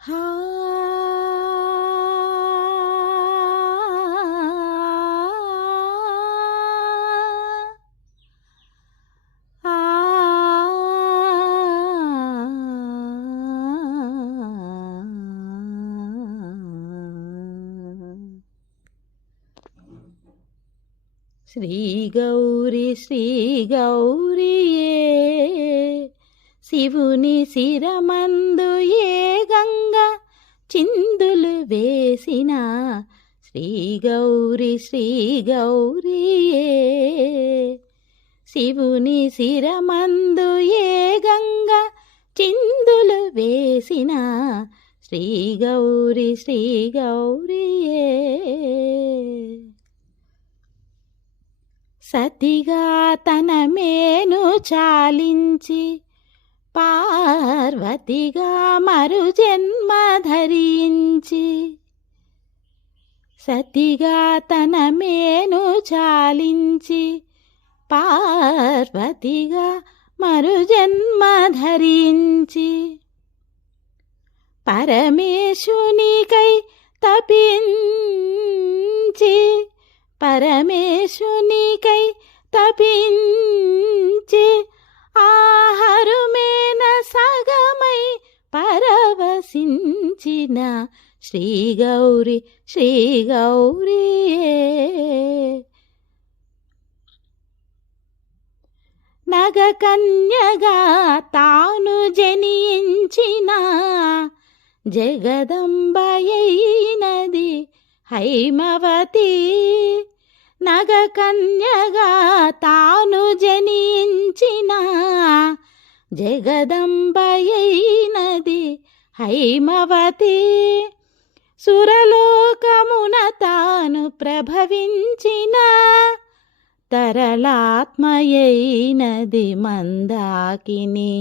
హా ఆ శ్రీ గౌరి శ్రీ గౌరియే శివుని శిరమందు ఏ గంగ చిందులు వేసిన శ్రీ గౌరి శ్రీ గౌరియే శివుని శిరమందు ఏ గంగ చిందులు వేసిన శ్రీ గౌరి శ్రీ గౌరియే సతిగా తన మేను చాలించి పార్వతిగా మరు జన్మ ధరించి సతిగా తన మేను చాలించి పార్వతిగా మరు జన్మ ధరించి పరమేశునికై తపించి పరమేశునికై తపించి ఆహరుమేన సగమై పరవశించిన శ్రీ గౌరి శ్రీ గౌరియే నగకన్యగా తాను జనించిన జగదంబయైనది హైమవతి నగకన్యగా తాను జనించిన జగదంబయైనది హైమవతి సురలోకమున తాను ప్రభవించిన తరళాత్మయైనది మందాకిని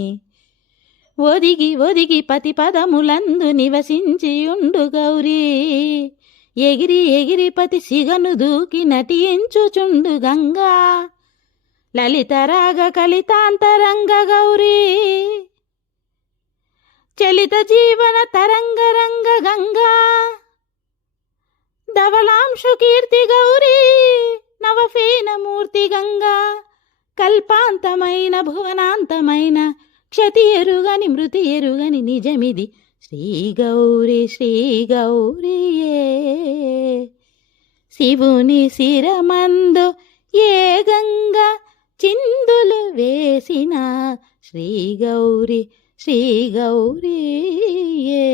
ఒదిగి ఒదిగి పతి పదములందు నివసించియుండు గౌరీ ఎగిరి ఎగిరి పతి సిగను దూకి నటించుచుండు గంగా లలితరాగ కలితాంతరంగ గౌరీ చలిత జీవన తరంగరంగ గంగా ధవలాంశు కీర్తి గౌరీ నవఫీనమూర్తి గంగా కల్పాంతమైన భువనాంతమైన క్షతి ఎరుగని మృతి ఎరుగని నిజమిది శ్రీ గౌరి శ్రీ గౌరియే శివుని శిరమందు ఏ గంగ చిందులు వేసిన శ్రీ గౌరి శ్రీ గౌరియే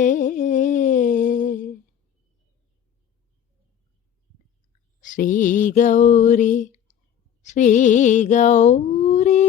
శ్రీ గౌరి శ్రీ గౌరీ